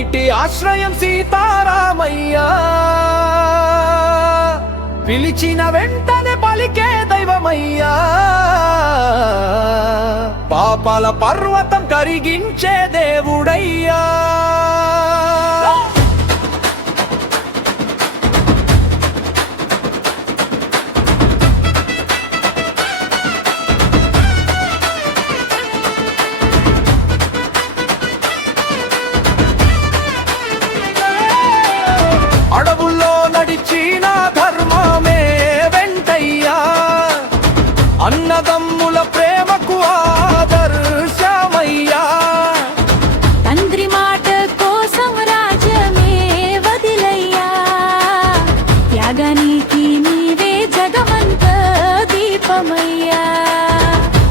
అన్నిటి ఆశ్రయం సీతారామయ్యా, పిలిచిన వెంటనే పలికే దైవమయ్యా, పాపాల పర్వతం కరిగించే దేవుడయ్యా. అడవుల్లో నడిచిన ధర్మమే వెంటయ్యా, అన్నదమ్ముల ప్రేమకు ఆదర్శమయ్యా. తండ్రి మాట కోసం రాజ్యమే వదిలయ్యా, త్యాగానికి నీవే జగమంత దీపమయ్యా.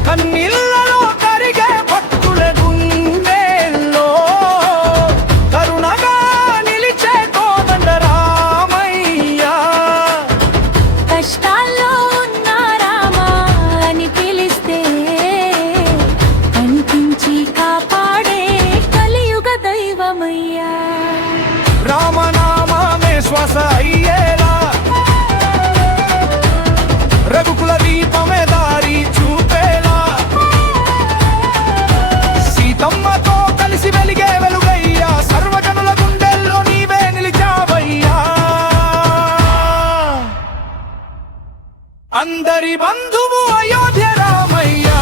కన్నీళ్ళలో కరిగే భక్తుల గుండెల్లో కరుణగా నిలిచే కోదండ రామయ్యా. కష్టాల్లో ఉన్న రామా అని పిలిస్తే కనిపించి కాపాడే కలియుగ దైవమయ్యా. రామనామమే శ్వాస అయ్యేలా, రఘుకుల దీపమే దారి చూపేలా, సీతమ్మతో కలిసి వెలిగే వెలుగయ్యా, సర్వజనుల గుండెల్లో నీవే నిలిచావయ్యా. అందరి బంధువు అయోధ్య రామయ్యా,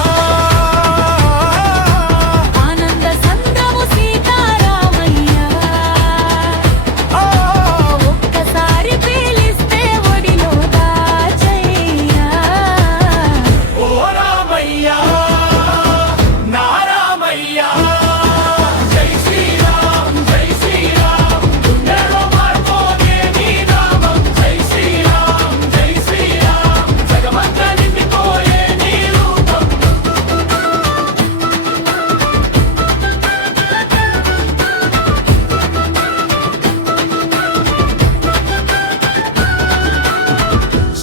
ఆనంద సంద్రము సీతారామయ్యా. ఒక్కసారి పీలిస్తే ఒడిలో దాచయ్యా. ఓ రామయ్యా, నా రామయ్యా. జై శ్రీరామ్, జై శ్రీరామ్, గుండెలో మార్పోగే నీ నామం. జై శ్రీరామ్, జై శ్రీరామ్, జగమంతా నిండిపోయే నీ రూపం.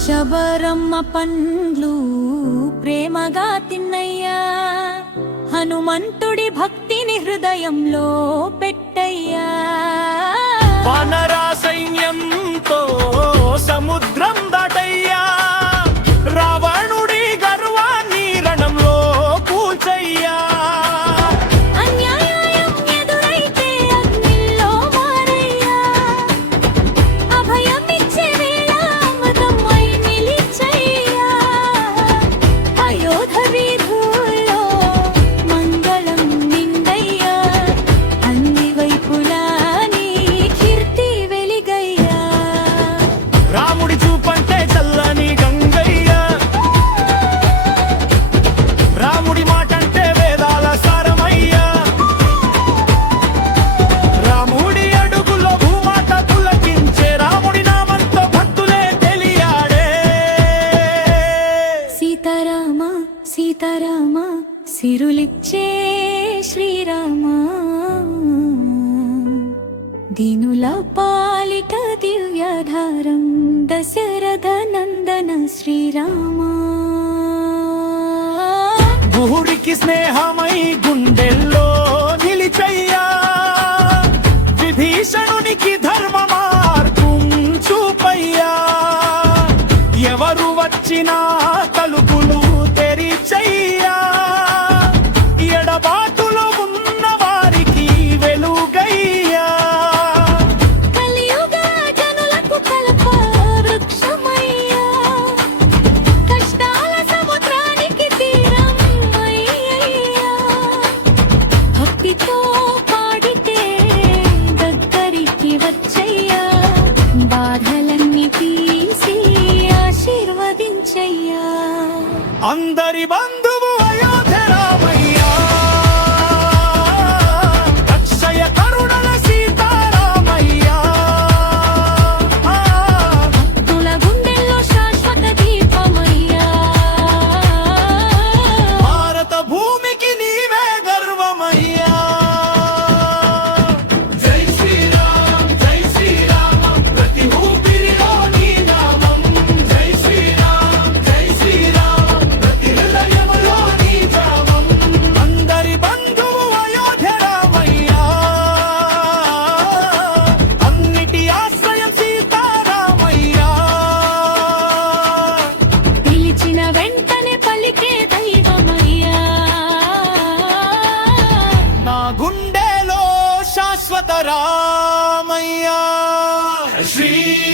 శబరమ్మ పండ్లు ప్రేమగా తిన్నయ్యా, హనుమంతుడి భక్తిని హృదయంలో పెట్టయ్యా. వానరా సైన్యంతో సముద్రం దాటయ్యా, రావణుడి గర్వాన్ని రణంలో కూల్చయ్యా. అన్యాయం ఎదురైతే అగ్నిలో మారయ్యా, అభయమిచ్చే వేళ అమృతమై నిలిచయ్యా. అయోధ్య వీధుల్లో మంగళం నిండయ్యా, అన్ని వైపులా నీ కీర్తి వెలిగయ్యా. రాముడి చూపంటే చల్లని గంగయ్య, రాముడి మాటంటే వేదాల సారమయ్యా. రాముడి అడుగులో భూమాత పులకించే, రాముడి నామంతో భక్తులే తెలియాడే. సీతారామ సీతారామ సిరులిచ్చే శ్రీరామ, దీనుల పాలిట దివ్యాధారం దశరథ నందన శ్రీరామ. గుహుడికి స్నేహమై గుండెల్లో నిలిచయ్యా, విభీషణునికి ధర్మ మార్గం చూపయ్యా. ఎవరు వచ్చినా తలుపులు తెరిచయ్యా, ఎడబాటులో ఉన్న వారికి వెలుగయ్యా. కలియుగ జనులకు కల్ప వృక్షమయ్యా, కష్టాల సముద్రానికి తీరం అయ్యయ్యా. శ్రీ